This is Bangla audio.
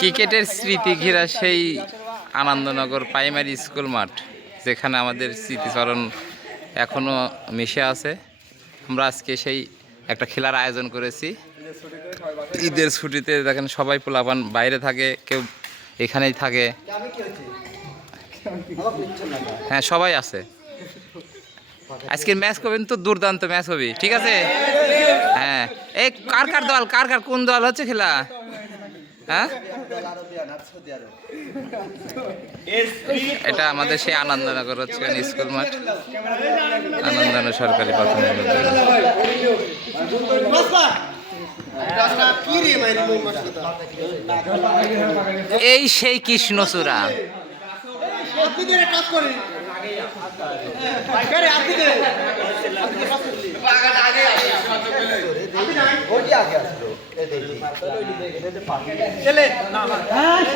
ক্রিকেটের স্মৃতি ঘেরা সেই আনন্দনগর প্রাইমারি স্কুল মাঠ, যেখানে আমাদের স্মৃতিচরণ এখনও মিশে আছে। আমরা আজকে সেই একটা খেলার আয়োজন করেছি। ঈদের ছুটিতে দেখেন সবাই পোলাপান বাইরে থাকে, কেউ এখানেই থাকে। হ্যাঁ, সবাই আছে। আজকের ম্যাচ করবেন তো, দুর্দান্ত ম্যাচ হবে, ঠিক আছে? হ্যাঁ, এই কার কোন দল হচ্ছে খেলা? হ্যাঁ, এটা আমাদের সেই আনন্দনগর হচ্ছে স্কুল মাঠ, আনন্দনগর সরকারি প্রাথমিক বিদ্যালয়। এই সেই কৃষ্ণচূড়া।